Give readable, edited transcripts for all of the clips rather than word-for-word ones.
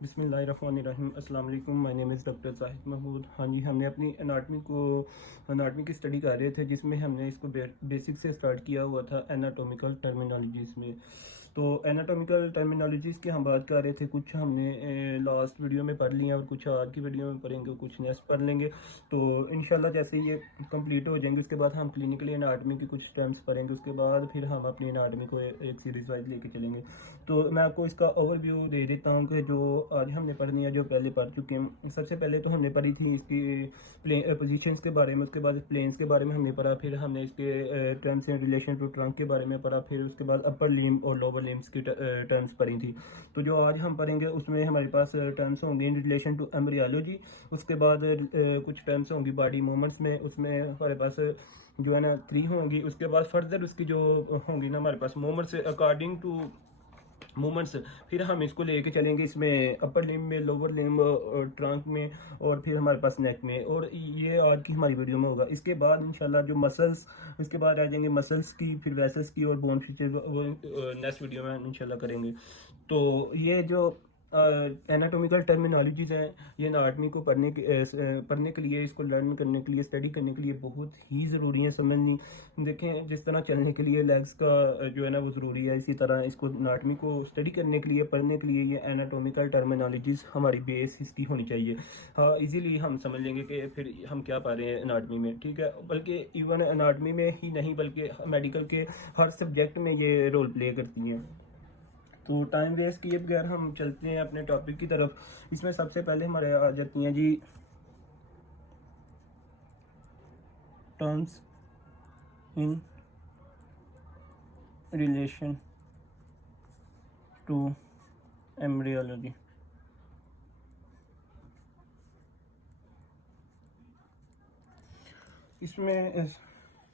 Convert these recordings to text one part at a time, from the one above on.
बिस्मिल्लाहिर्रहमानिर्रहीम। अस्सलाम वालेकुम। My name is doctor Zahid Mahmood. हाँ जी, हमने अपनी एनाटमी की स्टडी कर रहे थे, जिसमें हमने इसको बेसिक से स्टार्ट किया हुआ था एनाटॉमिकल टर्मिनोलॉजीज़ में। तो एनाटॉमिकल टर्मिनोलॉजीज़ की हम बात कर रहे थे, कुछ हमने लास्ट वीडियो में पढ़ लिया और कुछ आज की वीडियो में पढ़ेंगे, कुछ नेक्स्ट पढ़ लेंगे। तो इंशाल्लाह जैसे ये कंप्लीट हो जाएंगे, उसके बाद हम क्लिनिकली एनाटमी की कुछ टर्म्स पढ़ेंगे, उसके बाद फिर हम अपनी एनाटमी को एक सीरीज़ वाइज लेके चलेंगे। तो मैं आपको इसका ओवरव्यू दे देता हूँ कि जो आज हमने पढ़नी है, जो पहले पढ़ चुके हैं। सबसे पहले तो हमने पढ़ी थी इसकी पोजीशंस के बारे में, उसके बाद प्लेन्स के बारे में हमने पढ़ा, फिर हमने इसके terms in relation to trunk के बारे में पढ़ा, फिर उसके बाद अपर लिम्ब और लोअर लिम्स की टर्म्स पढ़ी थी। तो जो आज हम पढ़ेंगे उसमें हमारे पास टर्म्स होंगे इन रिलेशन टू एम्ब्रियोलॉजी। उसके बाद कुछ टर्म्स होंगी बॉडी मूवमेंट्स में, उसमें हमारे पास जो है ना 3 होंगी। उसके बाद फर्दर उसकी जो होंगी ना हमारे पास मूवमेंट्स अकॉर्डिंग टू मूवमेंट्स, फिर हम इसको लेके चलेंगे इसमें अपर लिम्ब में, लोअर लिम्ब, ट्रंक में, और फिर हमारे पास नेक में। और ये आज की हमारी वीडियो में होगा। इसके बाद इंशाल्लाह जो मसल्स, इसके बाद आ जाएंगे मसल्स की, फिर वेसल्स की और बोन फीचर्स, वो नेक्स्ट वीडियो में इंशाल्लाह करेंगे। तो ये जो एनाटॉमिकल टर्मिनोलॉजीज हैं, ये एनाटमी को पढ़ने के लिए, इसको लर्न करने के लिए, स्टडी करने के लिए बहुत ही ज़रूरी है समझनी। देखें, जिस तरह चलने के लिए लेग्स का जो है ना वो ज़रूरी है, इसी तरह इसको एनाटमी को स्टडी करने के लिए, पढ़ने के लिए ये एनाटॉमिकल टर्मिनोलॉजीज हमारी बेस इसकी होनी चाहिए। हाँ, इजीली हम समझ लेंगे कि फिर हम क्या पा रहे हैं एनाटमी में, ठीक है। बल्कि इवन एनाटमी में ही नहीं, बल्कि मेडिकल के हर सब्जेक्ट में ये रोल प्ले करती हैं। तो टाइम वेस्ट किए बगैर हम चलते हैं अपने टॉपिक की तरफ। इसमें सबसे पहले हमारे आ जाती हैं जी terms in relation to embryology. इसमें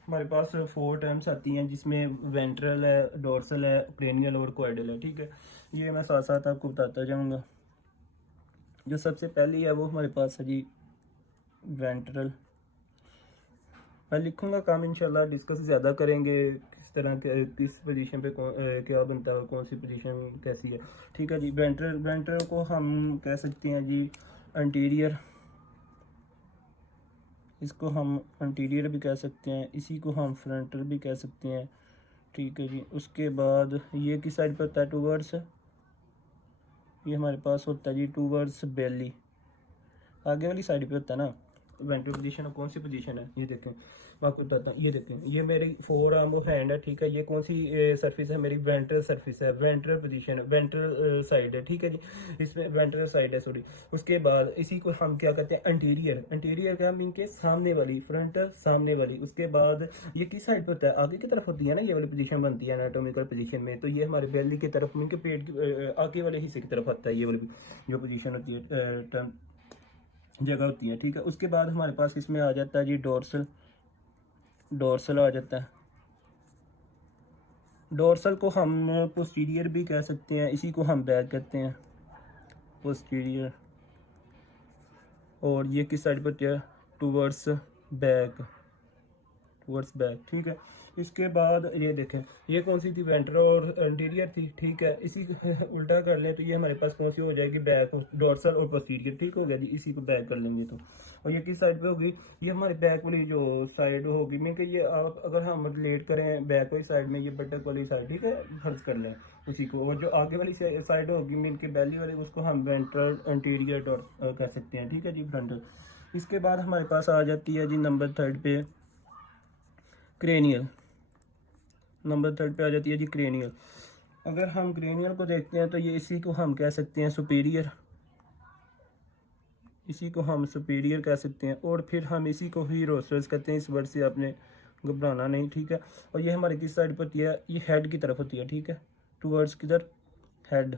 हमारे पास 4 टर्म्स आती हैं, जिसमें वेंट्रल है, डोर्सल है, क्रेनियल और कोएडल है, ठीक है। ये मैं साथ साथ आपको बताता जाऊंगा। जो सबसे पहली है वो हमारे पास है जी वेंट्रल। मैं लिखूंगा काम, इंशाल्लाह डिस्कस ज़्यादा करेंगे, किस तरह के किस पोजीशन पे क्या बनता है, कौन सी पोजीशन कैसी है, ठीक है जी। वेंट्रल, वेंट्रल को हम कह सकते हैं जी अंटीरियर, इसको हम अंटीरियर भी कह सकते हैं, इसी को हम फ्रंटल भी कह सकते हैं, ठीक है जी। उसके बाद ये किस साइड पर होता है, टूवर्ड्स, ये हमारे पास होता है जी टूवर्ड्स बेली, आगे वाली साइड पे होता है ना। वेंट्रल पोजीशन कौन सी पोजीशन है, ये देखें, मैं आपको बताता हूँ। ये देखें, ये मेरी फोर आर्म हैंड है, ठीक है। ये कौन सी सरफेस है, मेरी वेंट्रल सरफेस है, वेंट्रल पोजीशन, वेंट्रल साइड है, ठीक है जी। इसमें वेंट्रल साइड है, सॉरी। उसके बाद इसी को हम क्या कहते हैं, अंटीरियर। अंटीरियर क्या मीन के सामने वाली, फ्रंटल सामने वाली। उसके बाद ये किस साइड पे होता है, आगे की तरफ होती है ना, ये वाली पोजीशन बनती है एनाटॉमिकल पोजीशन में। तो ये हमारे बेली की तरफ, मीन के पेट की आगे वाले हिस्से की तरफ आता है, ये वाली जो पोजीशन होती है, जगह होती है, ठीक है। उसके बाद हमारे पास इसमें आ जाता है जी डोर्सल। डोर्सल आ जाता है। डोर्सल को हम पोस्टीरियर भी कह सकते हैं, इसी को हम बैक कहते हैं, पोस्टीरियर। और ये किस साइड पर है, टूवर्ड्स बैक, टूवर्ड्स बैक, ठीक है। इसके बाद ये देखें, ये कौन सी थी, वेंट्रल और एंटीरियर थी, ठीक है। इसी को उल्टा कर लें तो ये हमारे पास कौन सी हो जाएगी, बैक, डोर्सल और पोस्टीरियर, ठीक हो गया जी। इसी को बैक कर लेंगे तो। और ये किस साइड पे होगी, ये हमारी बैक वाली जो साइड होगी, मीन कि ये आप अगर हम रिलेट करें बैक वाली साइड में, ये बटक वाली साइड, ठीक है, फर्ज कर लें उसी को। और जो आगे वाली साइड होगी मीन के बेली वाली, उसको हम वेंट्रल एंटीरियर कह सकते हैं, ठीक है जी, फ्रंटल। इसके बाद हमारे पास आ जाती है जी नंबर 3 पे क्रेनियल। नंबर 3 पे आ जाती है जी क्रेनियल। अगर हम क्रेनियल को देखते हैं तो ये इसी को हम कह सकते हैं सुपीरियर, इसी को हम सुपीरियर कह सकते हैं। और फिर हम इसी को ही रोस्टर्स कहते हैं, इस वर्ड से आपने घबराना नहीं, ठीक है। और ये हमारे किस साइड पर होती है, ये हेड की तरफ होती है, ठीक है, टूवर्ड्स किधर, हेड,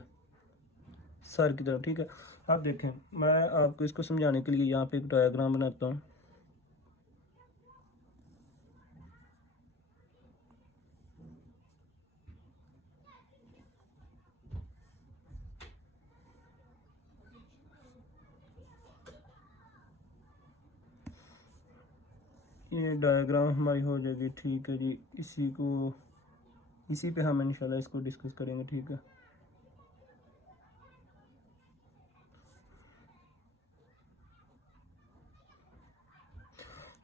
सर की तरफ, ठीक है। आप देखें, मैं आपको इसको समझाने के लिए यहाँ पे एक डायग्राम बनाता हूँ। ये डायग्राम हमारी हो जाएगी, ठीक है जी। इसी पे हम इंशाल्लाह इसको डिस्कस करेंगे, ठीक है।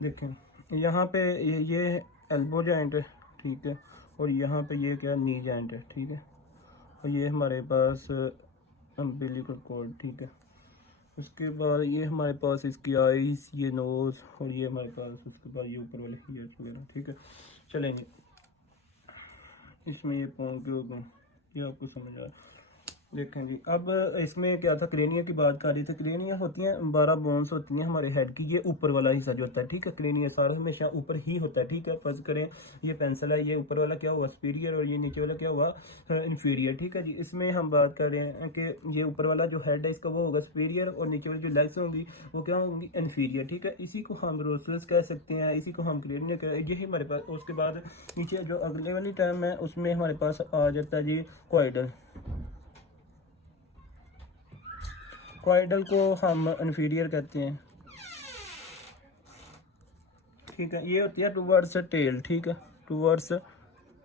देखें यहाँ पे ये एल्बो जॉइंट है, ठीक है, और यहाँ पे ये क्या नी जॉइंट है, ठीक है, और ये हमारे पास अम्बिलिकल कॉर्ड, ठीक है। उसके बाद ये हमारे पास इसकी आईज, ये नोज़, और ये हमारे पास उसके बाद ये ऊपर वाले ईयर्स वगैरह, ठीक है। चलेंगे इसमें ये पॉइंट हो गए, ये आपको समझ आ रहा है। देखें जी, अब इसमें क्या था, क्रेनिया की बात कर रही थी। क्रेनिया होती हैं 12 बोन्स होती हैं हमारे हेड की, ये ऊपर वाला हिस्सा जो होता है, ठीक है। क्रेनिया सारा हमेशा ऊपर ही होता है, ठीक है। फर्ज करें ये पेंसिल है, ये ऊपर वाला क्या हुआ सुपीरियर, और ये नीचे वाला क्या हुआ इंफीरियर, ठीक है जी। इसमें हम बात कर रहे हैं कि ये ऊपर वाला जो हेड है इसका वो होगा सुपीरियर, और नीचे वाली जो लेग्स होंगी वो क्या होंगी इन्फीरियर, ठीक है। इसी को हम रोसल्स कह सकते हैं, इसी को हम क्रेनिया कह, यही हमारे पास। उसके बाद नीचे जो अगले वाली टर्म है उसमें हमारे पास आ जाता है जी कॉइडल। कॉइडल को हम इन्फीरियर कहते हैं, ठीक है। ये होती है टूवर्ड्स टेल, ठीक है, टूवर्ड्स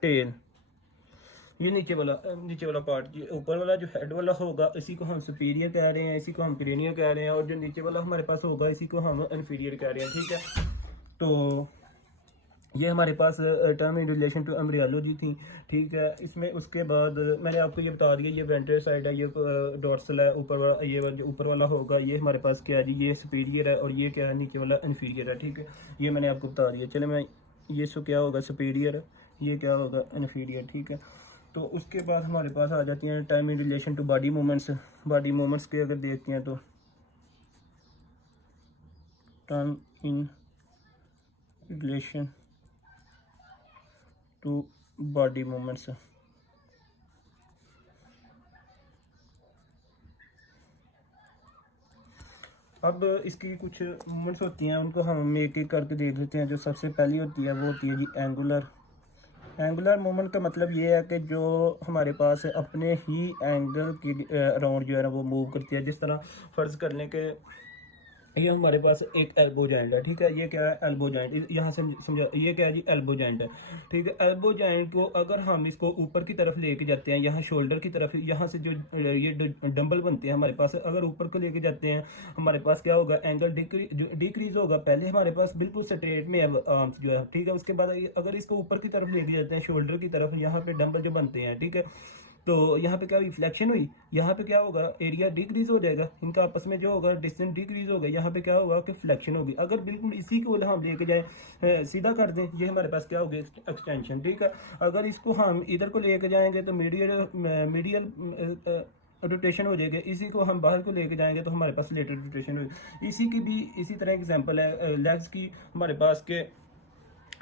टेल। ये नीचे वाला पार्ट, ये ऊपर वाला जो हेड वाला होगा इसी को हम सुपीरियर कह रहे हैं, इसी को हम क्रेनिया कह रहे हैं, और जो नीचे वाला हमारे पास होगा इसी को हम इन्फीरियर कह रहे हैं, ठीक है। तो ये हमारे पास term in relation to embryology थी, ठीक है। इसमें उसके बाद मैंने आपको ये बता दिया, ये वेंट्रल साइड है, ये डोर्सल है, ऊपर वाला ये जो ऊपर वाला होगा ये हमारे पास क्या है जी, ये सुपीरियर है, और ये क्या है नीचे वाला इन्फीरियर है, ठीक है। ये मैंने आपको बता दिया। चले मैं ये सो क्या होगा सुपीरियर, ये क्या होगा इन्फीरियर, ठीक है। तो उसके बाद हमारे पास आ जाती हैं time in relation to body movements. Body movements के अगर देखते हैं तो time in relation to body movements. अब इसकी कुछ मूवमेंट्स होती हैं, उनको हम एक एक करके देख लेते हैं। जो सबसे पहली होती है वो होती है जी एंगुलर। एंगुलर मूवमेंट का मतलब ये है कि जो हमारे पास अपने ही एंगल की अराउंड जो है ना वो मूव करती है। जिस तरह फ़र्ज़ करने के ये हमारे पास एक एल्बो जॉइंट है, ठीक है। ये क्या है एल्बो जॉइंट, यहाँ से समझा, ये क्या है जी एल्बो जॉइंट है, ठीक है। एल्बो जॉइंट को अगर हम इसको ऊपर की तरफ लेके जाते हैं, यहाँ शोल्डर की तरफ, यहाँ से जो ये डंबल बनते हैं हमारे पास, अगर ऊपर को लेके जाते हैं हमारे पास क्या होगा एंगल डिक्रीज होगा। पहले हमारे पास बिल्कुल स्ट्रेट में आर्म्स जो है, ठीक है। उसके बाद अगर इसको ऊपर की तरफ लेके जाते हैं शोल्डर की तरफ, यहाँ पे डंबल जो बनते हैं, ठीक है। तो यहाँ पे क्या हुई फ्लेक्शन हुई, यहाँ पे क्या होगा एरिया डिक्रीज हो जाएगा, इनका आपस में जो होगा डिस्टेंस डिक्रीज होगा। यहाँ पे क्या होगा कि फ्लेक्शन होगी। अगर बिल्कुल इसी को हम लेके जाए सीधा कर दें, ये हमारे पास क्या होगी एक्सटेंशन, ठीक है। अगर इसको हम इधर को लेके जाएंगे तो मीडियल रोटेशन हो जाएगा। इसी को हम बाहर को लेके जाएंगे तो हमारे पास लेटर रोटेशन होगी। इसी की भी इसी तरह एग्जांपल है लेग्स की हमारे पास के।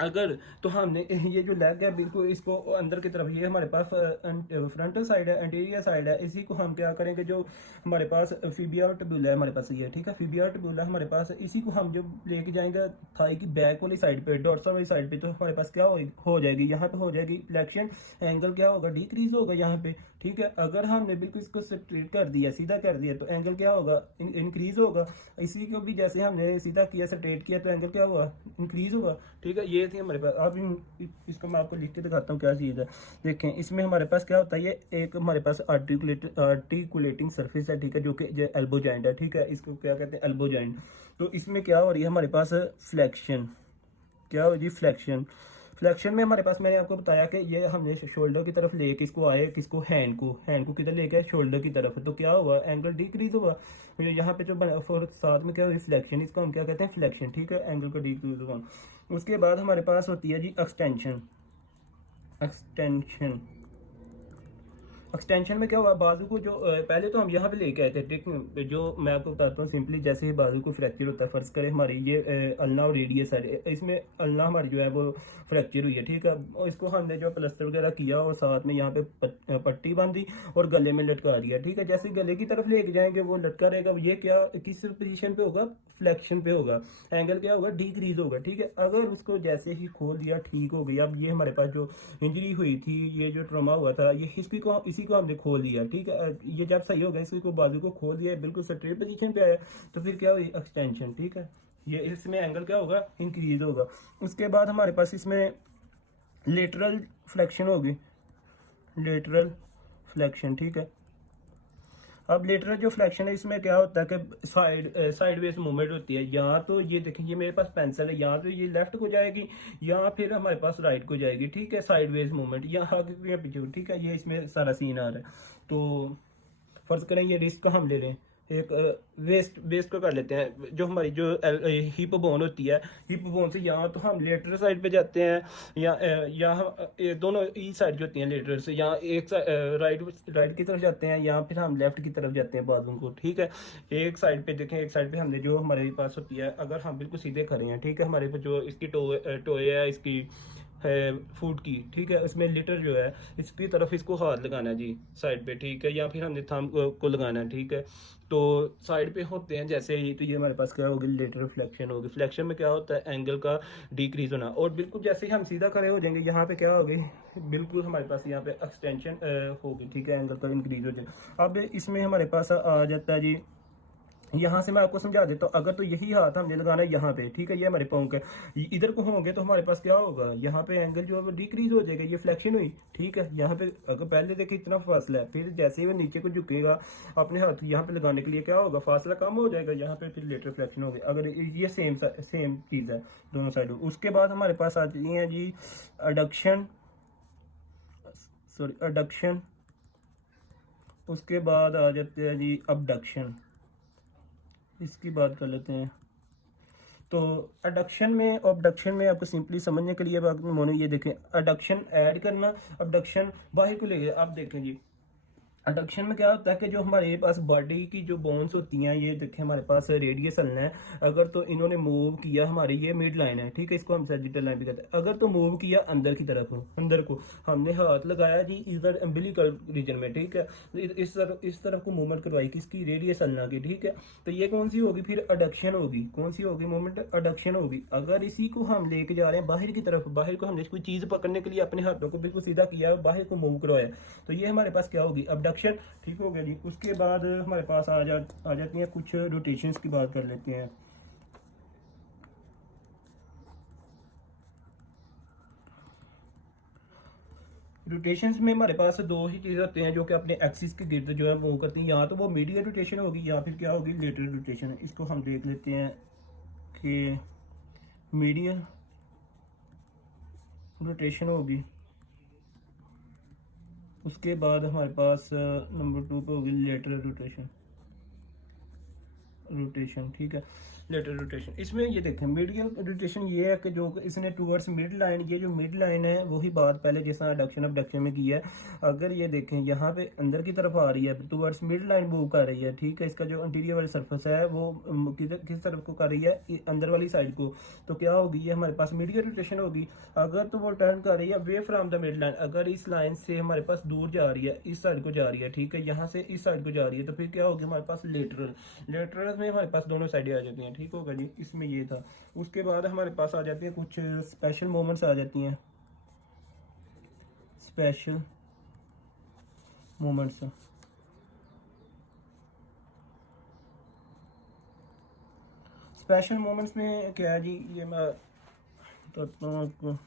अगर तो हमने ये जो लेग है बिल्कुल इसको अंदर की तरफ, ये हमारे पास फ्रंटल साइड है, एंटीरियर साइड है। इसी को हम क्या करेंगे, जो हमारे पास फिबिया टब्यूला है हमारे पास ये, ठीक है। फिबिया टब्यूला हमारे पास, इसी को हम जब लेके जाएंगे थाई की बैक वाली साइड पे, डोर्सल वाली साइड पे, तो हमारे पास क्या हो जाएगी, यहाँ पे हो जाएगी फ्लेक्शन। एंगल क्या होगा डिक्रीज होगा यहाँ पे, ठीक है। अगर हमने बिल्कुल इसको स्ट्रेट कर दिया, सीधा कर दिया, तो एंगल क्या होगा इंक्रीज होगा। इसी को भी जैसे हमने सीधा किया स्ट्रेट किया तो एंगल क्या हुआ इंक्रीज होगा, ठीक है। ये थी हमारे पास। अब इसको मैं आपको लिख के दिखाता हूँ क्या चीज़ है। देखें इसमें हमारे पास क्या होता है, ये एक हमारे पास आर्टिकुलेटिंग सरफेस है, ठीक है, जो कि एल्बो जॉइंट है, ठीक है। इसको क्या कहते हैं एल्बो जॉइंट। तो इसमें क्या हो रही है हमारे पास फ्लेक्शन, क्या हो रही फ्लेक्शन। फ्लेक्शन में हमारे पास मैंने आपको बताया कि ये हमने शोल्डर की तरफ ले किसको आए, किसको हैंड को किधर लेके आए शोल्डर की तरफ, तो क्या हुआ एंगल डिक्रीज हुआ। यहाँ पे जो साथ में क्या हुई फ्लेक्शन, इसको हम क्या कहते हैं फ्लेक्शन, ठीक है, एंगल का डिक्रीज हुआ। उसके बाद हमारे पास होती है जी एक्सटेंशन। एक्सटेंशन में क्या हुआ, बाजू को जो पहले तो हम यहाँ पे लेके आए थे, ठीक, जो मैं आपको बताता हूँ सिंपली। जैसे ही बाजू को फ्रैक्चर होता है, फर्ज करें हमारी ये अल्ना और रेडियस है, इसमें अल्ना हमारी जो है वो फ्रैक्चर हुई है, ठीक है। और इसको हमने जो प्लास्टर वगैरह किया और साथ में यहाँ पे पट्टी बांधी और गले में लटका दिया, ठीक है। जैसे गले की तरफ लेके जाएंगे वो लटका रहेगा, ये क्या किस पोजीशन पे होगा फ्लेक्शन पे होगा। एंगल क्या होगा डिक्रीज होगा, ठीक है। अगर उसको जैसे ही खोल दिया ठीक हो गई। अब ये हमारे पास जो इंजरी हुई थी, ये जो ट्रॉमा हुआ था, ये इसी को हमने खोल दिया, ठीक है। ये जब सही हो गया इसी को बाजू को खोल दिया, बिल्कुल स्ट्रेट पोजीशन पे आया, तो फिर क्या हुई एक्सटेंशन, ठीक है। ये इसमें एंगल क्या होगा इंक्रीज होगा। उसके बाद हमारे पास इसमें लेटरल फ्लेक्शन होगी, लेटरल फ्लेक्शन, ठीक है। अब लेटरल जो फ्लेक्शन है इसमें क्या होता है कि साइडवेज मूवमेंट होती है। या तो ये देखें, ये मेरे पास पेंसिल है, या तो ये लेफ्ट को जाएगी या फिर हमारे पास राइट को जाएगी, ठीक है। साइडवेज मूवमेंट या आगे या पीछे, ठीक है। ये इसमें सारा सीन आ रहा है। तो फर्ज करें ये रिस्क का हम ले रहे हैं, एक वेस्ट वेस्ट को कर लेते हैं, जो हमारी जो हिप बोन होती है, हिप बोन से या तो हम लेटरल साइड पे जाते हैं या हम दोनों ई साइड जो होती हैं लेटरल से, या एक राइट राइट की तरफ जाते हैं या फिर हम लेफ्ट की तरफ जाते हैं बाजू को, ठीक है। एक साइड पे देखें, एक साइड पे हमने जो हमारे पास होती है, अगर हम बिल्कुल सीधे खड़े हैं, ठीक है, हमारे पास जो इसकी टोए है इसकी है फूट की, ठीक है, इसमें लिटर जो है इसकी तरफ इसको हाथ लगाना है जी साइड पे, ठीक है, या फिर हमने थंब को लगाना है, ठीक है। तो साइड पे होते हैं जैसे ही, तो ये हमारे पास क्या होगी, लेटरल फ्लेक्शन होगी। फ्लेक्शन में क्या होता है, एंगल का डिक्रीज होना। और बिल्कुल जैसे ही हम सीधा खड़े हो जाएंगे, यहाँ पे क्या होगी, बिल्कुल हमारे पास यहाँ पे एक्सटेंशन होगी, ठीक है, एंगल का इंक्रीज हो जाएगा। अब इसमें हमारे पास आ जाता है जी, यहाँ से मैं आपको समझा देता हूँ। अगर तो यही हाथ हमने लगाना है यहाँ पे, ठीक है, ये हमारे पाँव का इधर को होंगे तो हमारे पास क्या होगा, यहाँ पे एंगल जो है वो डिक्रीज हो जाएगा, ये फ्लेक्शन हुई, ठीक है। यहाँ पे अगर पहले देखे इतना फासला है, फिर जैसे ही वो नीचे को झुकेगा अपने हाथ यहाँ पे लगाने के लिए, क्या होगा, फासला कम हो जाएगा, यहाँ पे फिर लेटर फ्लेक्शन होगी। अगर ये सेम चीज़ है दोनों साइडों। उसके बाद हमारे पास आ जाती है जी अडक्शन, उसके बाद आ जाते हैं जी अबडक्शन। इसकी बात कर लेते हैं। तो अडक्शन में और अबडक्शन में आपको सिंपली समझने के लिए बात मोनो, ये देखें, अडक्शन ऐड करना, अबडक्शन बाहर को ले गए। आप देखें जी, अडक्शन में क्या होता है कि जो हमारे पास बॉडी की जो बोन्स होती हैं, ये देखें हमारे पास रेडियस लाइन है, अगर तो इन्होंने मूव किया, हमारी ये मिड लाइन है, ठीक है, इसको हम सैजिटल लाइन भी कहते हैं। अगर तो मूव किया अंदर की तरफ, अंदर को हमने हाथ लगाया जी इधर अम्बिलिकल रीजन में, ठीक है, इस तरफ को मूवमेंट करवाई किसकी, रेडियस लाइन की, ठीक है। तो ये कौन सी होगी फिर, अडक्शन होगी। कौन सी होगी मूवमेंट, अडक्शन होगी। अगर इसी को हम लेके जा रहे हैं बाहर की तरफ, बाहर को हमने कोई चीज पकड़ने के लिए अपने हाथों को बिल्कुल सीधा किया, बाहर को मूव करवाया, तो ये हमारे पास क्या होगी, अबडक्शन, ठीक हो गया जी। उसके बाद हमारे पास आ जाती हैं कुछ रोटेशंस की बात कर लेते हैं। रोटेशंस में हमारे पास दो ही चीज़ होते हैं जो कि अपने एक्सिस के गिर्द जो है मूव करती हैं, या तो वो मीडियल रोटेशन होगी या फिर क्या होगी, लेटरल रोटेशन। इसको हम देख लेते हैं कि मीडियल रोटेशन होगी, उसके बाद हमारे पास नंबर 2 पे होगी लेटरल रोटेशन, ठीक है, लेटरल रोटेशन। इसमें ये देखें, मीडियल रोटेशन ये है कि जो इसने टूवर्ड्स मिड लाइन, ये जो मिड लाइन है वही बात पहले जैसा अडक्शन अबडक्शन में की है। अगर ये देखें यहाँ पे अंदर की तरफ आ रही है, टूवर्ड्स मिड लाइन मूव कर रही है, ठीक है, इसका जो इंटीरियर वाली सरफेस है वो किस तरफ को कर रही है, अंदर वाली साइड को, तो क्या होगी, ये हमारे पास मीडियल रोटेशन होगी। अगर तो वो टर्न कर रही है way from the mid line, अगर इस लाइन से हमारे पास दूर जा रही है, इस साइड को जा रही है, ठीक है, यहाँ से इस साइड को जा रही है, तो फिर क्या होगी हमारे पास लेटरल में हमारे पास दोनों साइडें आ जाती हैं, ठीक होगा जी। इसमें ये था। उसके बाद हमारे पास आ जाती है कुछ स्पेशल मोमेंट्स आ जाती हैं, स्पेशल मोमेंट्स। स्पेशल मोमेंट्स में क्या है जी, ये मैं बताता हूँ आपको।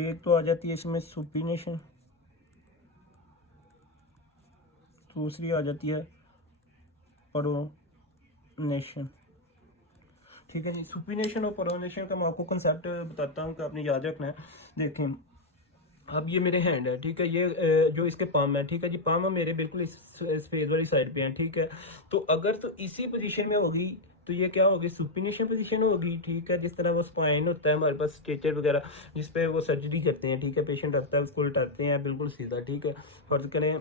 एक तो आ जाती है इसमें सुपिनेशन, दूसरी आ जाती है प्रोनेशन, ठीक है जी। सुपिनेशन और प्रोनेशन का मैं आपको कंसेप्ट बताता हूँ कि आपने याद रखना है। देखें, अब ये मेरे हैंड है, ठीक है, ये जो इसके पाम है, ठीक है जी, पाम मेरे बिल्कुल इस फेस वाली साइड पे हैं, ठीक है। तो अगर तो इसी पोजीशन में होगी तो ये क्या होगी, सुपिनेशन पोजीशन होगी, ठीक है। जिस तरह वो स्पाइन होता है हमारे पास, स्ट्रेचर वगैरह जिस पे वो सर्जरी करते हैं, ठीक है, पेशेंट रखता है उसको उल्टाते हैं बिल्कुल सीधा, ठीक है। फर्ज करें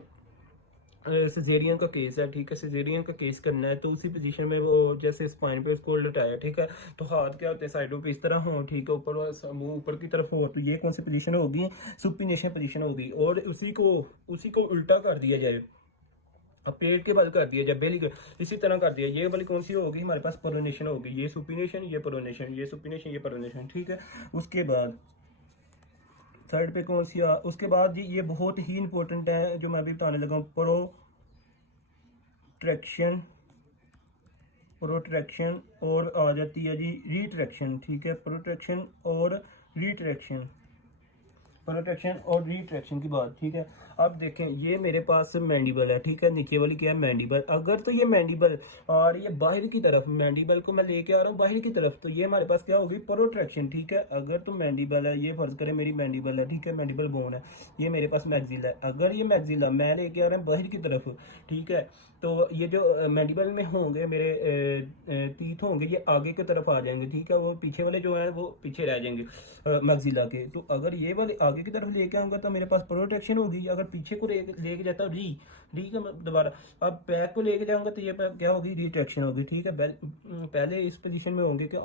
सिजेरियन का केस है, ठीक है, सिजेरियन का केस करना है, तो उसी पोजीशन में वो जैसे स्पाइन पे उसको उल्टाया, ठीक है, तो हाथ क्या होते हैं साइडों पे इस तरह हो, ठीक है, ऊपर मुंह ऊपर की तरफ हो, तो ये कौन सी पोजीशन होगी, सुपिनेशन पोजीशन होगी। और उसी को उल्टा कर दिया जाए, अब पेट के बल कर दिया जाए, बेली कर इसी तरह कर दिया, ये वाली कौन सी होगी हमारे पास, प्रोनेशन होगी। ये सुपिनेशन, ये प्रोनेशन, ये सुपिनेशन, ये प्रोनेशन, ठीक है। उसके बाद थर्ड पे कौन सी उसके बाद जी ये बहुत ही इंपॉर्टेंट है जो मैं अभी बताने लगा हूँ, प्रोट्रैक्शन और आ जाती है जी रिट्रैक्शन, ठीक है, प्रोट्रैक्शन और रिट्रैक्शन की बात, ठीक है। अब देखें ये मेरे पास मैंडिबल है, ठीक है, नीचे वाली क्या है मैंडिबल। अगर तो ये मैंडिबल और ये बाहर की तरफ, मैंडिबल को मैं लेके आ रहा हूँ बाहर की तरफ, तो ये हमारे पास क्या होगी प्रोट्रैक्शन, ठीक है। अगर तो मैंडिबल है, ये फर्ज करें मेरी मैंडिबल है, ठीक है, मैंडिबल बोन है, ये मेरे पास मैक्सिला है। अगर ये मैक्सिला मैं लेके आ रहा हूँ बाहर की तरफ, ठीक है, तो ये जो मैंडिबल में होंगे मेरे टीथ होंगे ये आगे की तरफ आ जाएंगे, ठीक है, वो पीछे वाले जो हैं वो पीछे रह जाएंगे मैक्सिला के। तो अगर ये वाले आगे की तरफ लेके आऊंगा तो मेरे पास प्रोटेक्शन होगी। अगर पीछे को लेके जाता हूँ री का दोबारा, अब बैक को लेके जाऊंगा तो ये क्या होगी रिट्रैक्शन होगी, ठीक है। पहले इस पोजीशन में होंगे कि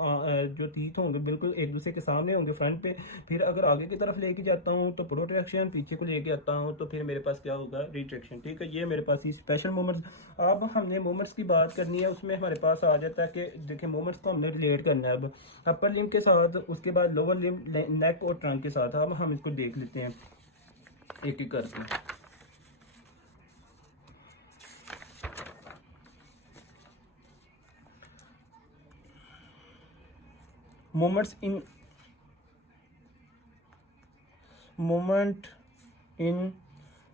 जो टीथ होंगे बिल्कुल एक दूसरे के सामने होंगे फ्रंट पे। फिर अगर आगे की तरफ लेके जाता हूँ तो प्रोट्रैक्शन, पीछे को लेके आता हूँ तो फिर मेरे पास क्या होगा रिट्रैक्शन, ठीक है। ये मेरे पास ही स्पेशल मोमेंट्स। अब हमने मोमेंट्स की बात करनी है, उसमें हमारे पास आ जाता है कि देखिए मोमेंट्स को हमने रिलेट करना है अब अपर लिम्ब के साथ, उसके बाद लोअर लिम्ब, नेक और ट्रंक के साथ। अब हम इसको देख लेते हैं एक एक करके। Movement in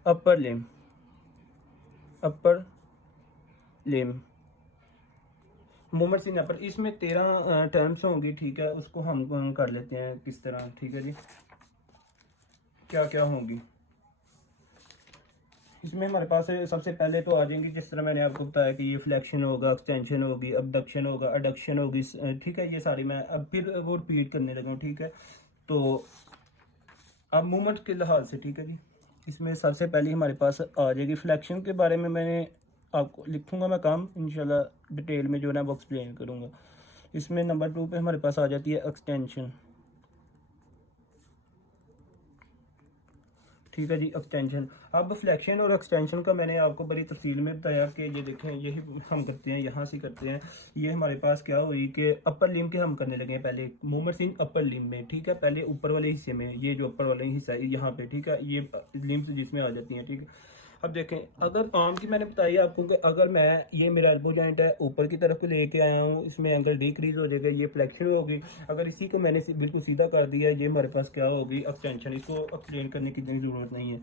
upper limb, movements in upper, इसमें 13 टर्म्स होंगी, ठीक है। उसको हम कर लेते हैं किस तरह, ठीक है जी। क्या क्या होंगी इसमें हमारे पास सबसे पहले तो आ जाएंगी, जिस तरह मैंने आपको बताया कि ये फ्लेक्शन होगा, एक्सटेंशन होगी, अबडक्शन होगा, अडक्शन होगी, ठीक है। ये सारी मैं अब फिर वो रिपीट करने लगा हूँ, ठीक है। तो अब मूवमेंट के लिहाज से, ठीक है जी, इसमें सबसे पहले हमारे पास आ जाएगी फ्लेक्शन के बारे में मैंने आपको लिखूंगा मैं काम इंशाल्लाह डिटेल में जो है ना वो एक्सप्लेन करूँगा। इसमें नंबर 2 पे हमारे पास आ जाती है एक्सटेंशन, ठीक है जी, एक्सटेंशन। अब फ्लेक्शन और एक्सटेंशन का मैंने आपको बड़ी तफसील में बताया कि ये देखें यही हम करते हैं, यहाँ से करते हैं। ये हमारे पास क्या हुई कि अपर लिम्ब के हम करने लगे हैं पहले मूवमेंट्स इन अपर लिम्ब में, ठीक है। पहले ऊपर वाले हिस्से में, ये जो अपर वाला हिस्सा है यहाँ पे, ठीक है, ये लिम्ब्स जिसमें आ जाती हैं, ठीक है। अब देखें अगर आर्म की मैंने बताई आपको कि अगर मैं ये मेरा एल्बो जॉइंट है ऊपर की तरफ को लेके आया हूँ, इसमें एंगल डिक्रीज हो जाएगा, ये फ्लेक्शन होगी। अगर इसी को मैंने बिल्कुल सीधा कर दिया, ये हमारे पास क्या होगी एक्सटेंशन। इसको एक्सप्लेन करने की इतनी ज़रूरत नहीं है,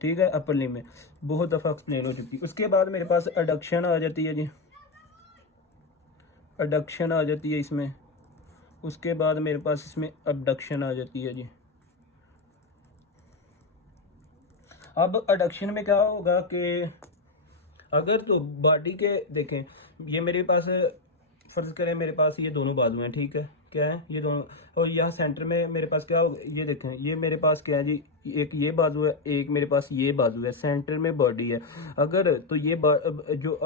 ठीक है। अपर लिम्ब में बहुत दफ़ा एक्सप्लेन हो चुकी है। उसके बाद मेरे पास एडक्शन आ जाती है जी, एडक्शन आ जाती है इसमें। उसके बाद मेरे पास इसमें अबडक्शन आ जाती है जी। अब एडक्शन में क्या होगा कि अगर तो बॉडी के देखें, ये मेरे पास फर्ज करें मेरे पास ये दोनों बाजू हैं, ठीक है, क्या है ये दोनों, और यहाँ सेंटर में मेरे पास क्या होगा, ये देखें ये मेरे पास क्या है जी, एक ये बाजू है, एक मेरे पास ये बाजू है, सेंटर में बॉडी है। अगर तो ये जो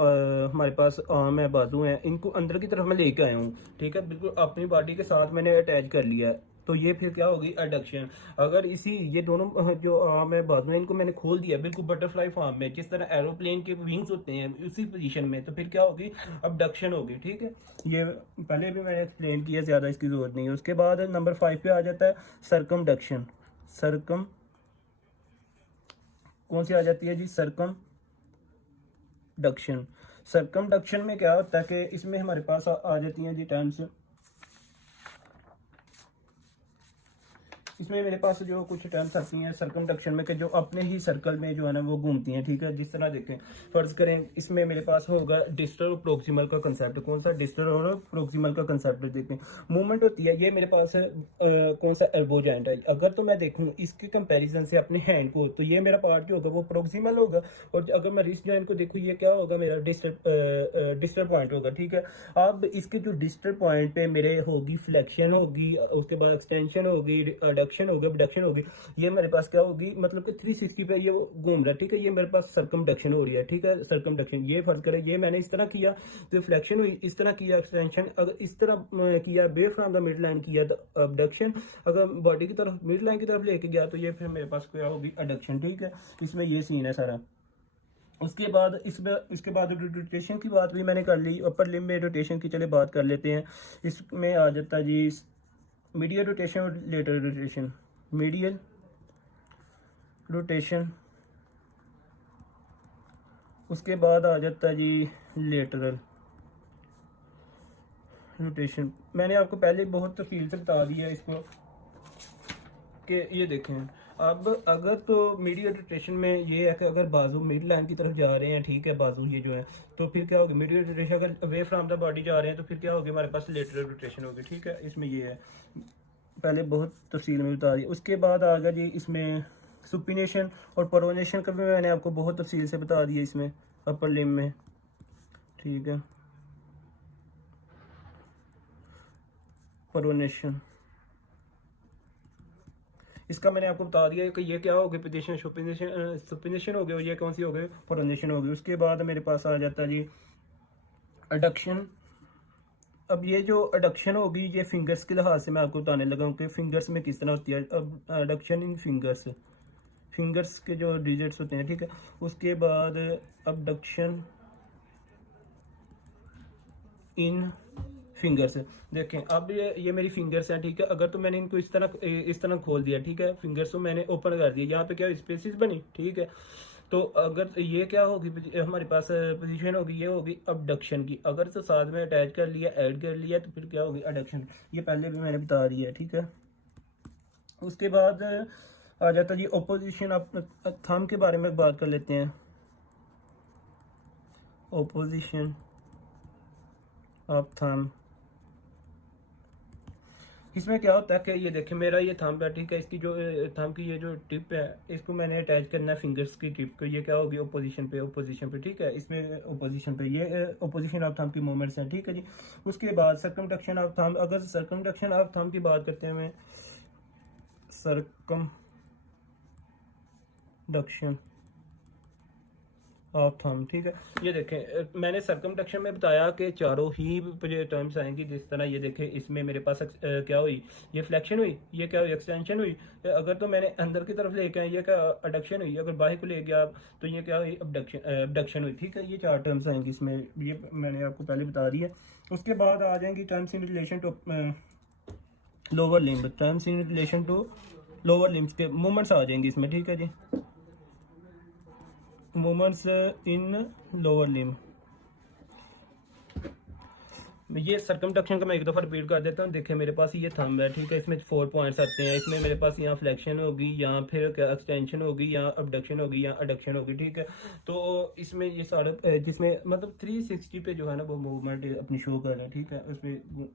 हमारे पास आर्म है, बाजू है, इनको अंदर की तरफ मैं लेके आया हूँ, ठीक है, बिल्कुल अपनी बॉडी के साथ मैंने अटैच कर लिया है, तो ये फिर क्या होगी एडक्शन। अगर इसी ये दोनों जो आर्म है बाजू है इनको मैंने खोल दिया बिल्कुल बटरफ्लाई फॉर्म में, जिस तरह एरोप्लेन के विंग्स होते हैं उसी पोजीशन में, तो फिर क्या होगी अबडक्शन होगी, ठीक है। ये पहले भी मैंने एक्सप्लेन किया, ज़्यादा इसकी जरूरत नहीं है। उसके बाद नंबर 5 पे आ जाता है सरकमडक्शन। सरकम कौन सी आ जाती है जी, सरकमडक्शन। सरकमडक्शन में क्या होता है कि इसमें हमारे पास आ जाती हैं जी टर्म्स। इसमें मेरे पास जो कुछ टर्म्स आती हैं सर्कमडक्शन में, कि जो अपने ही सर्कल में जो है ना वो घूमती हैं, ठीक है। जिस तरह देखें फर्ज करें इसमें मेरे पास होगा डिस्टल और प्रोक्सिमल का कंसेप्ट। कौन सा, डिस्टल और प्रोक्सिमल का कंसेप्ट देखें। मूवमेंट होती है, ये मेरे पास है कौन सा एल्बो जॉइंट है। अगर तो मैं देखूँ इसके कंपेरिजन से अपने हैंड को, तो ये मेरा पार्ट जो होगा वो प्रोक्सिमल होगा, और अगर मैं रिस्ट जॉइंट को देखूँ ये क्या होगा, मेरा डिस्टल पॉइंट होगा, ठीक है। अब इसके जो डिस्टल पॉइंट पे मेरे होगी फ्लेक्शन होगी, उसके बाद एक्सटेंशन होगी, होगी, अबडक्शन होगी, ये मेरे पास क्या होगी, मतलब कि 360 पे ये घूम रहा है, ठीक है। ये मेरे पास सर्कमडक्शन हो रही है, ठीक है, सर्कमडक्शन। ये फर्ज करें ये मैंने इस तरह किया तो फ्लेक्शन हुई, इस तरह किया एक्सटेंशन, अगर इस तरह किया बे फ्रॉम द मिड लाइन किया तो अबडक्शन, अगर बॉडी की तरफ मिड लाइन की तरफ लेके गया तो ये फिर मेरे पास क्या होगी एडक्शन, ठीक है। इसमें ये सीन है सारा। उसके बाद इसके बाद रोटेशन की बात भी मैंने कर ली। अपर लिम्ब में रोटेशन की चले बात कर लेते हैं। इसमें आ जाता है जी मीडियल रोटेशन और लेटरल रोटेशन। मीडियल रोटेशन, उसके बाद आ जाता है जी लेटरल रोटेशन। मैंने आपको पहले बहुत तफसील से बता दिया इसको कि ये देखें अब अगर तो मीडियल रोटेशन में ये है कि अगर बाजू मिड लाइन की तरफ जा रहे हैं, ठीक है, बाजू ये जो है, तो फिर क्या होगी मीडियल रोटेशन, अगर अवे फ्रॉम द बॉडी जा रहे हैं तो फिर क्या होगी, हमारे पास लेटरल रोटेशन होगी, ठीक है। इसमें ये है, पहले बहुत तफसील में बता दिया। उसके बाद आ गया जी इसमें सुपिनेशन और प्रोनेशन का भी मैंने आपको बहुत तफसील से बता दिया इसमें अपर लिम्ब में, ठीक है। प्रोनेशन इसका मैंने आपको बता दिया कि ये क्या हो गई, पोजीशन सुपिनेशन हो गया, और ये कौन सी हो गई, प्रोनेशन हो गई। उसके बाद मेरे पास आ जाता है जी एडक्शन। अब ये जो एडक्शन होगी ये फिंगर्स के लिहाज से मैं आपको बताने लगा हूँ कि फिंगर्स में किस तरह होती है। अब एडक्शन इन फिंगर्स, फिंगर्स के जो डिजिट्स होते हैं, ठीक है। उसके बाद अबडक्शन इन फिंगर्स। देखें अब ये मेरी फिंगर्स हैं, ठीक है। अगर तो मैंने इनको इस तरह खोल दिया, ठीक है, फिंगर्स को मैंने ओपन कर दिया, यहाँ पे क्या स्पेसिस बनी, ठीक है। तो अगर ये क्या होगी, हमारे पास पोजीशन होगी, ये होगी अबडक्शन की। अगर तो साथ में अटैच कर लिया, ऐड कर लिया, तो फिर क्या होगी, एडक्शन। ये पहले भी मैंने बता दिया है, ठीक है। उसके बाद आ जाता जी ओपोजिशन ऑफ थंब के बारे में बात कर लेते हैं। ओपोजिशन ऑफ थंब, इसमें क्या होता है कि ये देखें मेरा ये थंब है, ठीक है। इसकी जो थंब की ये जो टिप है, इसको मैंने अटैच करना है फिंगर्स की टिप को। ये क्या होगी, ओपोजिशन पे, ठीक है। इसमें ओपोजिशन पे ये ओपोजिशन ऑफ थंब की मूवमेंट्स हैं, ठीक है जी। उसके बाद सर्कमडक्शन ऑफ थंब। अगर सर्कमडक्शन ऑफ थंब की बात करते हैं हमें, सर्कमडक्शन ऑफ थंब, ठीक है। ये देखें मैंने सर्कमडक्शन में बताया कि चारों ही टर्म्स आएंगी। जिस तरह ये देखें इसमें मेरे पास क्या हुई, ये फ्लेक्शन हुई, ये क्या हुई, एक्सटेंशन हुई। अगर तो मैंने अंदर की तरफ लेके आए, ये क्या अडक्शन हुई। अगर बाहर को ले गया तो ये क्या हुई, अबडक्शन हुई, ठीक है। ये चार टर्म्स आएंगी इसमें, ये मैंने आपको पहले बता दी है। उसके बाद आ जाएंगी terms in relation to lower limb, terms in relation to lower limbs के मूवमेंट्स आ जाएंगी इसमें, ठीक है जी। मूवमेंट्स इन लोअर लिम्ब, ये सर्कमडक्शन का मैं एक दफ़ा रिपीट कर देता हूँ। देखिए मेरे पास ये थंब है, ठीक है। इसमें 4 पॉइंट्स आते हैं। इसमें मेरे पास यहाँ फ्लेक्शन होगी, यहाँ फिर क्या एक्सटेंशन होगी, यहाँ अबडक्शन होगी, यहाँ अडक्शन होगी, ठीक है। तो इसमें ये सारे जिसमें मतलब 360 पे जो है ना वो मूवमेंट अपनी शो कर रहे हैं, ठीक है। उसमें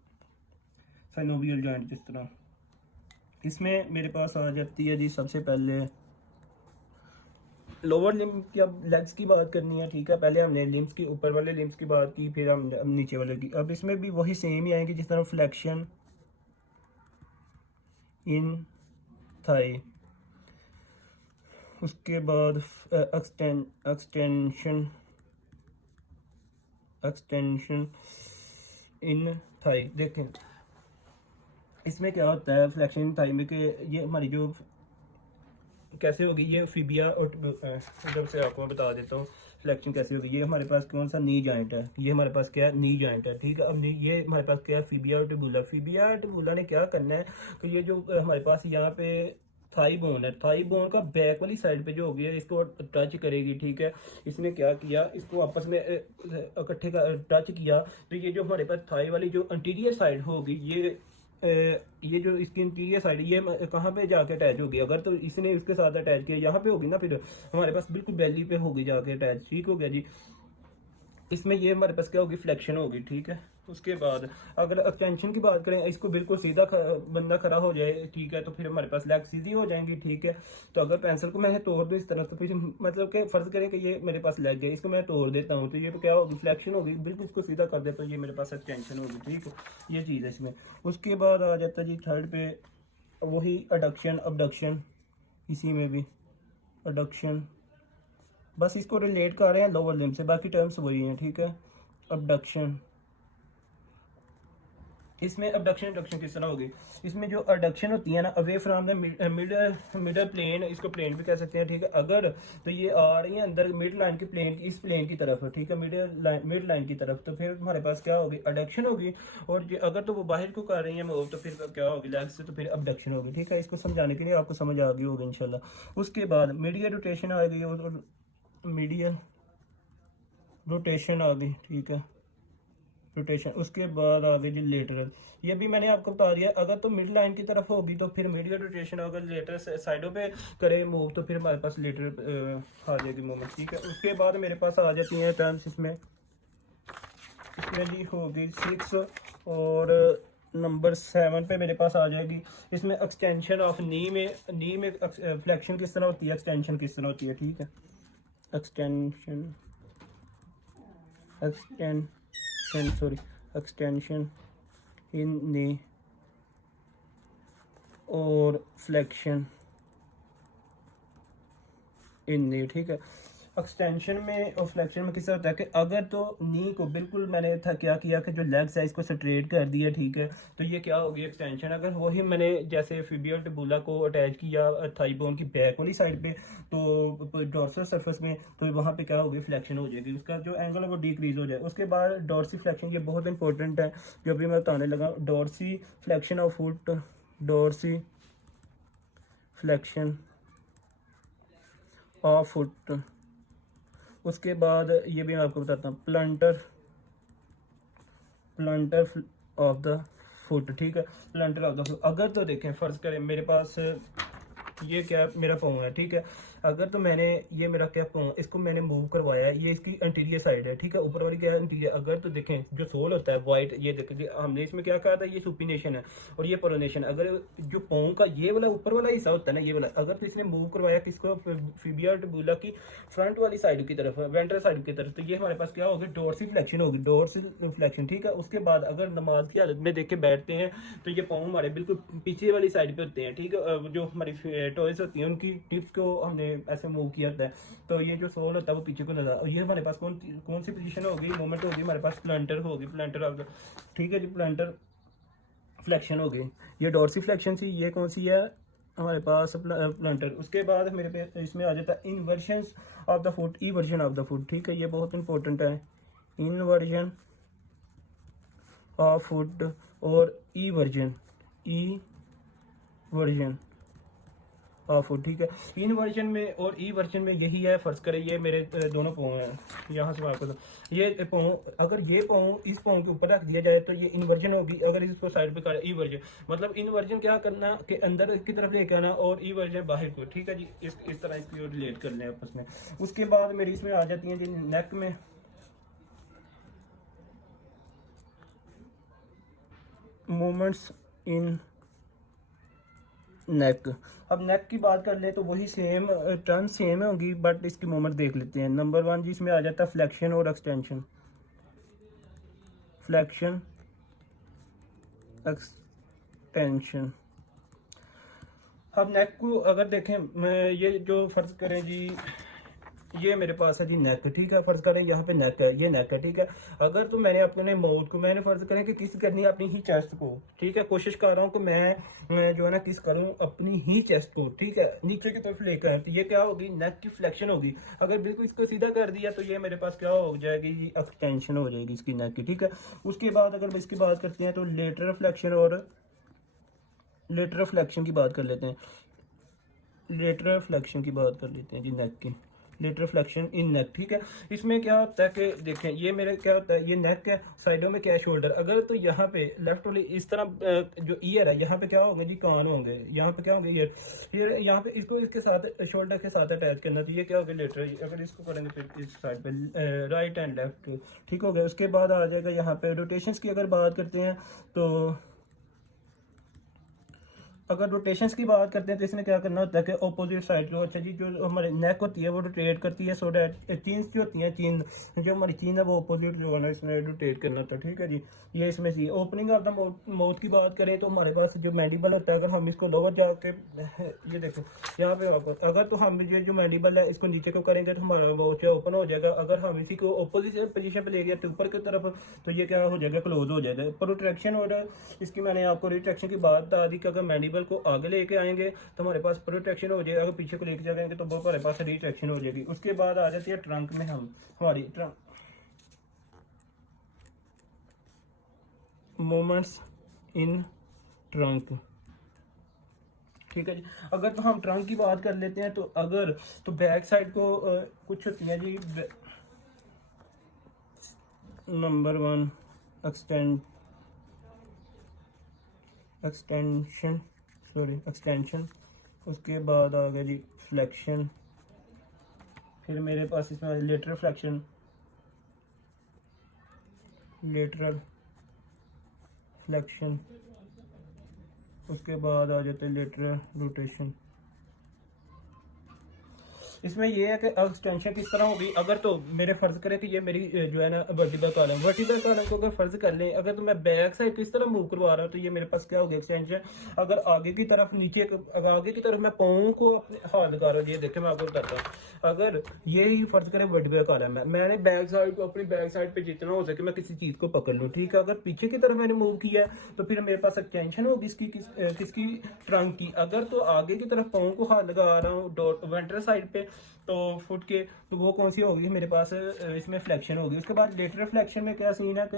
साइनोवियल जॉइंट जिस तरह, इसमें मेरे पास आ जाती है जी सबसे पहले लोअर लिम्ब की। अब लेग्स की बात करनी है, ठीक है। पहले हमने लिम्स की ऊपर वाले लिम्स की बात की, फिर हम नीचे वाले की। अब इसमें भी वही सेम ही आएंगे जिस तरह फ्लेक्शन इन थाई, उसके बाद एक्सटेंशन इन थाई। देखें इसमें क्या होता है फ्लेक्शन इन थाई में कि ये हमारी जो कैसे होगी, ये फिबिया और जब से आपको मैं बता देता हूँ फ्लेक्शन कैसे होगी। ये हमारे पास कौन सा नी जॉइंट है, ये हमारे पास क्या है, नी जॉइंट है, ठीक है। अब ये हमारे पास क्या है, फिबिया और टिबुला। फिबिया और टिबुला ने क्या करना है कि ये जो हमारे पास यहाँ पे थाई बोन है, थाई बोन का बैक वाली साइड पे जो होगी इसको टच करेगी, ठीक है। इसने क्या किया, इसको आपस में इकट्ठे टच किया, तो ये जो हमारे पास थाई वाली जो अंटीरियर साइड होगी, ये जो इसकी इंटीरियर साइड ये कहाँ पे जाके अटैच होगी। अगर तो इसने इसके साथ अटैच किया यहाँ पे होगी ना, फिर हमारे पास बिल्कुल बेली पे होगी जाके अटैच, ठीक हो गया जी। इसमें ये हमारे पास क्या होगी, फ्लेक्शन होगी, ठीक है। उसके बाद अगर एक्सटेंशन की बात करें, इसको बिल्कुल सीधा बंदा खड़ा हो जाए, ठीक है, तो फिर हमारे पास लेग सीधी हो जाएंगी, ठीक है। तो अगर पेंसिल को मैं तोड़ दूँ इस तरह, तो फिर मतलब कि फर्ज करें कि ये मेरे पास लेग है, इसको मैं तोड़ देता हूँ, तो ये क्या होगी, फ्लेक्शन होगी। बिल्कुल इसको सीधा कर देता हूँ, ये मेरे पास एक्सटेंशन होगी, ठीक है। ये चीज़ है इसमें। उसके बाद आ जाता है जी थर्ड पे वही अडक्शन अबडक्शन, इसी में भी अडक्शन, बस इसको रिलेट कर रहे हैं लोअर लिम्ब से, बाकी टर्म्स वही हैं, ठीक है। अबडक्शन, इसमें अबडक्शन अडक्शन किस तरह होगी, इसमें जो अडक्शन होती है ना away from the middle plane, इसको प्लेन भी कह सकते हैं, ठीक है। अगर तो ये आ रही है अंदर मिड लाइन की प्लेन, इस प्लेन की तरफ, ठीक है, मिड लाइन की तरफ, तो फिर हमारे पास क्या होगी, अडक्शन होगी। और अगर तो वो बाहर को कर रही है मूव, तो फिर क्या होगी, लेग से, तो फिर अबडक्शन होगी, ठीक है। इसको समझाने के लिए आपको समझ आ गई होगी इंशाल्लाह। उसके बाद मीडियल रोटेशन आ गई, और मीडियल रोटेशन आ गई, ठीक है। रोटेशन। उसके बाद आ गई जी लेटरल, ये भी मैंने आपको बता दिया। अगर तो मिड लाइन की तरफ होगी तो फिर मीडियल रोटेशन, अगर लेटरल साइडों पे करे मूव तो फिर हमारे पास लेटरल आ जाएगी मूवमेंट, ठीक है। उसके बाद मेरे पास आ जाती हैं टर्म्स इसमें जी हो गई 6, और नंबर 7 पे मेरे पास आ जाएगी इसमें एक्सटेंशन ऑफ नी में फ्लेक्शन किस तरह होती है, एक्सटेंशन किस तरह होती है, ठीक है। एक्सटेंशन एक्सटेंशन इन नी और फ्लेक्शन इन नी, ठीक है। एक्सटेंशन में और फ्लेक्शन में किस तरह होता है कि अगर तो नी को बिल्कुल मैंने था क्या किया कि जो लेग साइज को स्ट्रेट कर दिया, ठीक है, तो ये क्या होगी एक्सटेंशन। अगर वही मैंने जैसे फिबियल टिबुला को अटैच किया थाई बोन की बैक वाली साइड पे तो डॉर्सल सरफेस में, तो वहाँ पे क्या होगी फ्लेक्शन हो जाएगी, उसका जो एंगल है वो डिक्रीज हो जाएगा। उसके बाद डॉर्सी फ्लेक्शन, ये बहुत इंपॉर्टेंट है जो अभी मैं बताने लगा। Dorsiflexion of foot, dorsiflexion of foot. उसके बाद ये भी मैं आपको बताता हूँ प्लंटर ऑफ द फुट, ठीक है। प्लंटर ऑफ द फुट, अगर तो देखें फर्ज करें मेरे पास ये क्या मेरा पाँव है, ठीक है। अगर तो मैंने ये मेरा क्या पाँव, इसको मैंने मूव करवाया है, ये इसकी इंटीरियर साइड है, ठीक है, ऊपर वाली क्या है इंटीरियर। अगर तो देखें जो सोल होता है वाइट, ये देखें हमने इसमें क्या कहा था, ये सुपिनेशन है और ये प्रोनेशन। अगर जो पाँव का ये वाला ऊपर वाला हिस्सा होता है ना, ये वाला, अगर तो इसने मूव करवाया किसको, फिबिया टिबुला की फ्रंट वाली साइड की तरफ, वेंट्रल साइड की तरफ, तो ये हमारे पास क्या होगी डोर्सी फ्लेक्शन होगी, डोर्सी फ्लेक्शन, ठीक है। उसके बाद अगर नमाज की हालत में देख के बैठते हैं तो ये पाँव हमारे बिल्कुल पीछे वाली साइड पे होते हैं, ठीक है। जो हमारी टॉयज होती हैं उनकी टिप्स को हमने ऐसे मूव किया होता है, तो ये जो सोल होता है वो पीछे को नजर, और ये हमारे पास कौन सी पोजीशन होगी, मूवमेंट होगी हमारे पास प्लांटर होगी, प्लांटर ऑफ द, ठीक है जी, प्लांटर फ्लेक्शन हो गई। ये डॉर्सी फ्लेक्शन थी, ये कौन सी है हमारे पास प्लांटर। उसके बाद मेरे पे इसमें आ जाता है inversion of the foot, E version of the foot, ठीक है, ये बहुत इंपॉर्टेंट है। इन्वर्जन ऑफ फुट और ई वर्जन ऑफ फुट, ठीक है। इन वर्जन में और ई वर्जन में यही है। फर्ज करें ये मेरे दोनों पाँव हैं, यहाँ से आपको ये पाँव, अगर ये पाँव इस पाँव के ऊपर रख दिया जाए तो ये इन्वर्जन होगी, अगर इसको साइड पे कर ई वर्जन, मतलब इन्वर्जन क्या करना कि अंदर की तरफ लेके आना और ई वर्जन बाहर को, ठीक है जी। इस तरह इसकी रिलेट कर लें आपस में। उसके बाद मेरी इसमें आ जाती है जी नेक में मूवमेंट्स इन नेक। अब नेक की बात कर ले तो वही सेम टर्न सेम होगी, बट इसकी मूवमेंट देख लेते हैं। नंबर 1 जिसमें आ जाता है फ्लेक्शन और एक्सटेंशन, फ्लेक्शन एक्सटेंशन। अब नेक को अगर देखें, ये जो फर्ज करें जी, ये मेरे पास है जी नेक, ठीक है। फर्ज करें यहाँ पे नेक है, ये नेक है, ठीक है। अगर तो मैंने अपने माउथ को मैंने फर्ज करें कि किस करनी है अपनी ही चेस्ट को, ठीक है। कोशिश कर रहा हूँ कि मैं जो है ना किस करूँ अपनी ही चेस्ट को, ठीक है, नीचे की तरफ लेकर आए, तो ये क्या होगी नेक की फ्लेक्शन होगी। अगर बिल्कुल इसको सीधा कर दिया तो ये मेरे पास क्या हो जाएगी जी एक्सटेंशन हो जाएगी इसकी नेक की, ठीक है। उसके बाद अगर इसकी बात करते हैं तो लेटरल फ्लेक्शन और लेटरल फ्लेक्शन की बात कर लेते हैं। लेटरल फ्लेक्शन की बात कर लेते हैं जी नेक की, लेटरल फ्लेक्शन इन नेक, ठीक है। इसमें क्या होता है कि देखें ये मेरे क्या होता है, ये नेक है, साइडों में क्या है शोल्डर। अगर तो यहाँ पे लेफ्ट वाली इस तरह जो ईयर है यहाँ पे क्या होंगे जी कान होंगे, यहाँ पे क्या होंगे ईयर यहाँ पे इसको इसके साथ शोल्डर के साथ अटैच करना, तो ये क्या होगा लेटरल। अगर इसको करेंगे फिर इस साइड पे राइट एंड लेफ्ट, ठीक हो गया। उसके बाद आ जाएगा यहाँ पे रोटेशंस की अगर बात करते हैं तो अगर रोटेशंस की बात करते हैं तो इसमें क्या करना होता है कि ऑपोजिट साइड को, अच्छा जी, जो हमारे नेक होती है वो रोटेट करती है, सो डैट चीन्स जो होती हैं, चीन जो हमारी चीन है वो ऑपोजिट जो है ना इसमें रोटेट करना होता है, ठीक है जी। ये इसमें सी ओपनिंग ऑफ द माउथ की बात करें तो हमारे पास जो मैंडिबल होता है, अगर हम इसको लोअर जाके ये देखो यहाँ पे आपको, अगर तो हम ये जो मैंडिबल है इसको नीचे को करेंगे तो हमारा माउथ जो ओपन हो जाएगा। अगर हम इसी को ऑपोजिट पोजीशन पे ले गए तो ऊपर की तरफ, तो ये क्या हो जाएगा क्लोज हो जाएगा। प्रोट्रैक्शन और इसकी मैंने आपको रिट्रैक्शन की बात बता दी कि अगर मैंडिबल को आगे लेके आएंगे तो हमारे पास प्रोट्रैक्शन हो जाएगा, अगर पीछे को लेके जाएंगे तो हमारे पास रिट्रैक्शन हो जाएगी। उसके बाद आ जाती है ट्रंक में हम हमारी ट्रंक मोमेंट्स इन ट्रंक, ठीक है जी। अगर तो हम ट्रंक की बात कर लेते हैं तो अगर तो बैक साइड को कुछ होती है जी, नंबर 1 एक्सटेंशन, उसके बाद आ गया जी फ्लेक्शन, फिर मेरे पास इसमें लेटरल फ्लेक्शन, उसके बाद आ जाते हैं लेटरल रोटेशन। इसमें ये है कि एक्सटेंशन किस तरह होगी, अगर तो मेरे फर्ज करें कि ये मेरी जो है ना वर्टिकल कॉलम को अगर फर्ज कर लें, अगर तो मैं बैक साइड किस तरह मूव करवा रहा हूँ तो ये मेरे पास क्या होगी एक्सटेंशन। अगर आगे की तरफ अगर आगे की तरफ मैं पाँव को हाथ लगा रहा हूँ, ये देखें मैं आपको बताता हूँ, अगर ये ही फर्ज करें वर्टिकल कॉलम है, मैंने बैक साइड को अपनी बैक साइड पे जितना हो सके मैं किसी चीज को पकड़ लूँ, ठीक है। अगर पीछे की तरफ मैंने मूव किया तो फिर मेरे पास एक्सटेंशन होगी किसकी ट्रंक की। अगर तो आगे की तरफ पाँव को हाथ लगा रहा हूँ वेंट्रल साइड पे तो फुट के, तो वो कौन सी होगी मेरे पास, इसमें फ्लेक्शन होगी। उसके बाद लेटरल फ्लेक्शन में क्या सीन है कि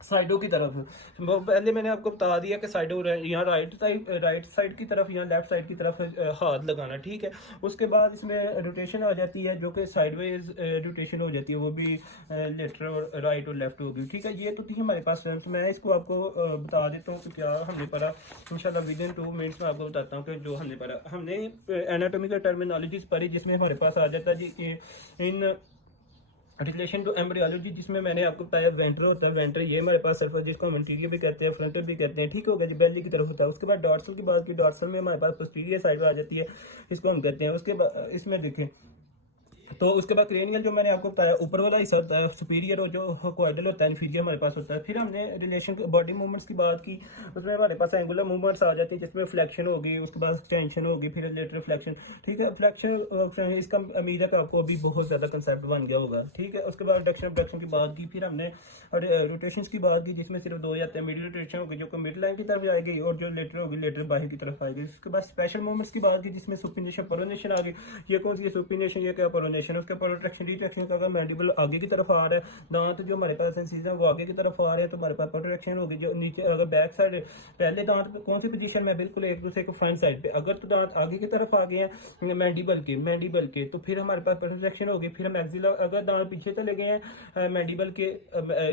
साइडों की तरफ, पहले मैंने आपको बता दिया कि साइडों, यहाँ राइट साइड की तरफ, यहाँ लेफ्ट साइड की तरफ हाथ लगाना, ठीक है। उसके बाद इसमें रोटेशन आ जाती है जो कि साइडवेज रोटेशन हो जाती है, वो भी लेटरल राइट और लेफ्ट होगी, ठीक है। ये तो थी हमारे पास टर्म्स, मैं इसको आपको बता देता हूँ कि क्या हमने पढ़ा। इंशाल्लाह विद इन 2 मिनट्स में आपको बताता हूँ कि जो हमने पढ़ा, हमने एनाटॉमिकल टर्मिनोलॉजीज पढ़ी, जिसमें हमारे पास आ जाता है जी इन रिलेशन टू एम्ब्रियोलॉजी, जिसमें मैंने आपको बताया वेंट्रल होता है, वेंट्रल ये हमारे पास सरफेस जिसको हम इंटीरियर भी कहते हैं, फ्रंटल भी कहते हैं, ठीक हो गया जी, बेली की तरफ होता है। उसके बाद डॉर्सल की बात की, डॉर्सल में हमारे पास पोस्टीरियर साइड आ जाती है, इसको हम कहते हैं। उसके बाद इसमें देखें तो उसके बाद क्रेनियल जो मैंने आपको बताया ऊपर वाला हिस्सा होता है, सुपीरियर और जो क्वाड्रल होता है, इन्फीरियर हमारे पास होता है। फिर हमने रिलेशन बॉडी मूवमेंट्स की बात की, उसमें हमारे पास एंगुलर मूवमेंट्स आ जाती है, जिसमें फ्लेक्शन होगी, उसके बाद एक्सटेंशन होगी, फिर लेटरल फ्लेक्शन, ठीक है। फ्लेक्शन इसका उम्मीद है कि आपको अभी बहुत ज़्यादा कंसेप्ट बन गया होगा, ठीक है। उसके बाद एडक्शन की बात की, फिर हमने रोटेशन की बात की, जिसमें सिर्फ 2 जाते हैं, मिडिल रोटेशन होगी जो मिड लाइन की तरफ जाएगी, और जो लेटर होगी लेटर बाहर की तरफ आएगी। उसके बाद स्पेशल मूवमेंट्स की बात की, जिसमें सुपिनेशन प्रोनेशन आ गई, ये कौन सी है सुपिनेशन, ये क्या प्रोनेशन। उसके प्रोट्रैक्शन रिट्रैक्शन का, अगर मैंडिबल आगे की तरफ आ रहा है, दांत जो हमारे पास इंसिजन वो आगे की तरफ आ रहे हैं, तो हमारे पास प्रोट्रैक्शन होगी। जो नीचे अगर बैक साइड पहले दांत कौन सी पोजीशन में, बिल्कुल एक दूसरे को फ्रंट साइड पे, अगर तो दांत आगे की तरफ आ गए हैं मैंडिबल के तो फिर हमारे पास प्रोट्रैक्शन होगी। फिर मैक्सिला, अगर दांत पीछे चले गए हैं मैंडिबल के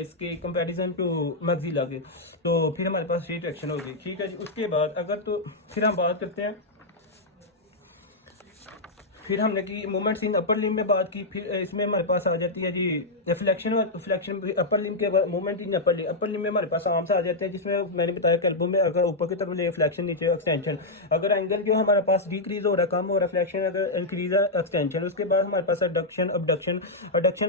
इसके कंपैरिजन टू मैक्सिला के, तो फिर हमारे पास रिट्रैक्शन होगी, ठीक है। उसके बाद अगर तो फिर हम बात करते हैं, फिर हमने की मूवमेंट्स इन अपर लिम्ब में बात की, फिर इसमें हमारे पास आ जाती है जी फ्लेक्शन अपर लिम्ब के मूवमेंट इन अपर लिम्ब में हमारे पास आराम से आ जाते हैं, जिसमें मैंने बताया कैल्बो में अगर ऊपर की तरफ ले फ्लेक्शन, नीचे एक्सटेंशन। अगर एंगल जो हमारे पास डिक्रीज हो रहा है, कम हो रहा है, फ्लेक्शन अगर इंक्रीज है, एक्सटेंशन। उसके बाद हमारे पास अबडक्शन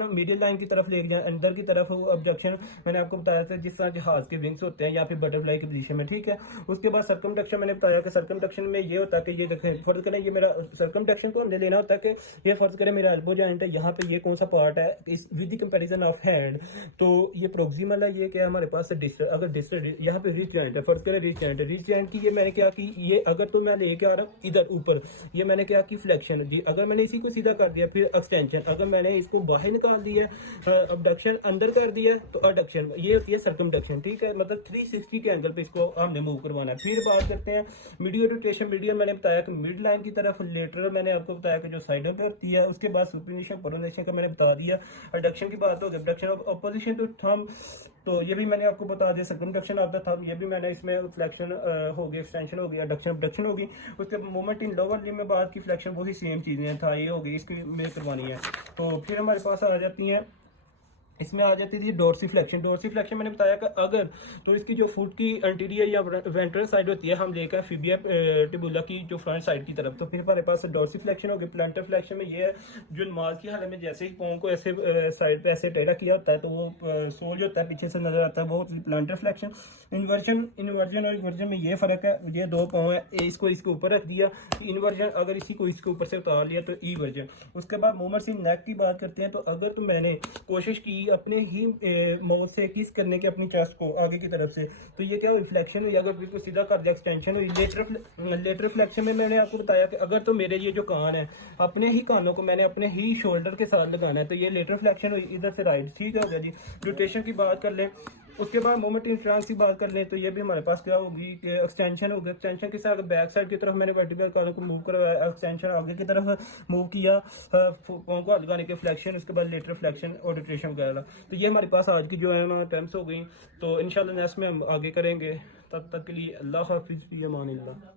मीडियल लाइन की तरफ ले जाए, अंदर की तरफ अबडक्शन मैंने आपको बताया था, जिस तरह जहाज के विंग्स होते हैं या फिर बटरफ्लाई की पोजीशन में, ठीक है। उसके बाद सर्कमडक्शन मैंने बताया कि सर्कमडक्शन में ये होता है कि ये देखें फर्ज करें, ये मेरा सर्कमडक्शन को हमने लेना होता है कि ये फर्ज करें मेरा एल्बो जॉइंट है, यहाँ पे ये कौन सा पार्ट है इस with the comparison of hand, तो ये प्रोक्सिमल है, ये क्या हमारे पास डिस्टल। अगर डिस्टल यहाँ पे रिस्ट जॉइंट है, फर्ज करें रिस्ट जॉइंट की, ये मैंने क्या की, ये अगर तो मैं लेके आ रहा हूँ इधर ऊपर, ये मैंने क्या की फ्लेक्शन जी, अगर मैंने इसी को सीधा कर दिया, फिर एक्सटेंशन, अगर मैंने इसको बाहर निकाल दिया, अबडक्शन अंदर कर दिया, तो अडक्शन, ये होती है सर्कमडक्शन, ठीक है। मतलब 360 के एंगल पे इसको हमने मूव करवाना है। फिर बात करते हैं मीडियल रोटेशन। मीडियल मैंने बताया कि मिड लाइन की तरफ, लेटरल मैंने आपको बताया कि जो साइडों पे होती है। उसके बाद सुपिनेशन प्रोनेशन का मैंने बता दिया। एडक्शन की बात हो गई, adduction of opposition to thumb, तो ये भी मैंने आपको बता दिया। सर्कमडक्शन ऑफ द थंब, ये भी मैंने इसमें फ्लेक्शन होगी, एक्सटेंशन होगी, एडक्शन अबडक्शन होगी। उसके मूवमेंट इन लोअर लिम्ब में बात की, फ्लेक्शन वही सेम चीजें था, ये होगी, इसकी में करवानी है। तो फिर हमारे पास आ जाती है, इसमें आ जाती थी डोर्सिफ्लेक्शन। डोर्सिफ्लेक्शन मैंने बताया कि अगर तो इसकी जो फुट की एंटीरियर या वेंट्रल साइड होती है, हम लेकर फिबिया टिबुला की जो फ्रंट साइड की तरफ, तो फिर हमारे पास डोर्सिफ्लेक्शन होगी। प्लांटर फ्लेक्शन में ये है जो नमाज की हालत में जैसे ही पाँव को ऐसे साइड पे ऐसे टेढ़ा किया होता है, तो वो सोल जो होता है पीछे से नजर आता है, वो प्लांटर फ्लेक्शन। इन्वर्जन और इन्वर्जन में ये फर्क है, ये 2 पाँव है, इसको इसके ऊपर रख दिया इन्वर्जन, अगर इसी को इसके ऊपर से उतार लिया तो ईवर्जन। उसके बाद मूवमेंट्स इन नेक की बात करते हैं, तो अगर तो मैंने कोशिश की अपने ही माउथ से किस करने के अपनी चेस्ट को आगे की तरफ से, तो ये क्या हुई, फ्लेक्शन हुई। अगर बिल्कुल सीधा कर दिया, एक्सटेंशन हुई। लेटरल फ्लेक्शन में मैंने आपको बताया कि अगर तो मेरे ये जो कान है, अपने ही कानों को मैंने अपने ही शोल्डर के साथ लगाना है, तो ये लेटरल फ्लेक्शन हुई इधर से राइट, ठीक हो गया जी। रोटेशन की बात कर ले, उसके बाद मोमेंट इंट्रांस की बात कर लें तो ये भी हमारे पास क्या होगी कि एक्सटेंशन होगी। एक्सटेंशन के साथ बैक साइड की तरफ मैंने वर्टिकल कॉलम को मूव करवाया, एक्सटेंशन आगे की तरफ मूव किया, पाँव को हाथ लगाने के फ्लेक्शन, उसके बाद लेटर फ्लेक्शन और रोटेशन वगैरह। तो ये हमारे पास आज की जो है अटेम्प्ट्स हो गई। तो इंशाल्लाह नेक्स्ट में हम आगे करेंगे। तब तक के लिए अल्लाह हाफिज़, फ़ी अमानिल्लाह।